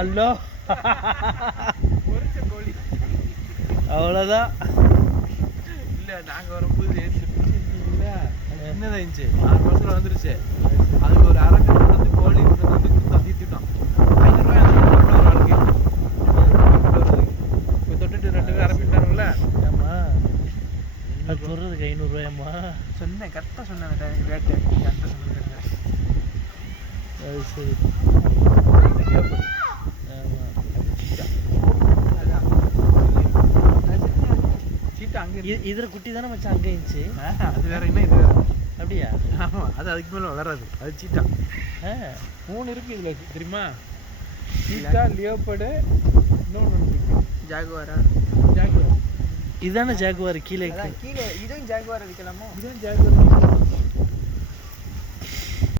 அல்லோ பொரிச்ச கோழி. அவ்வளோதான். இல்லை நாங்கள் வரும்போது இல்லை சின்னதாக இருந்துச்சு 6 மாதத்தில் வந்துருச்சு. அதுக்கு ஒரு அரை மீன் கொண்டு வந்து கோழி கொண்டு வந்து கொடுத்தா தீர்த்திட்டோம். 500 ரூபாய் ஒரு ஆளுக்கு இப்போ தொட்டுட்டு 2 பேர் அரை மீன் தரும்ல. ஆமாம், அது சொல்கிறதுக்கு 500 ரூபாயாம்மா? சொன்னேன், கரெக்டாக சொன்னேன். அந்த டைம் ரேட்டு கரெக்டாக சொன்னேன். அது சரி. ஆமாம், சீட்டா அங்கே இதில் குட்டி தானே மச்சான் அங்கே இருந்துச்சு. அது வேற என்ன இது வேற. அப்படியா? ஆமாம், அது அதுக்கு மேலே வளராது. அது சீட்டா 3 இருக்குது இதில் தெரியுமா? சீட்டா, லியோபர்டு, இன்னொன்று ஜாகுவாரா. ஜாகுவார் இதானே ஜாகுவார் கீழே கீழே. இதுவும் ஜாகுவார் வைக்கலாமா? இதுவும் ஜாகுவார்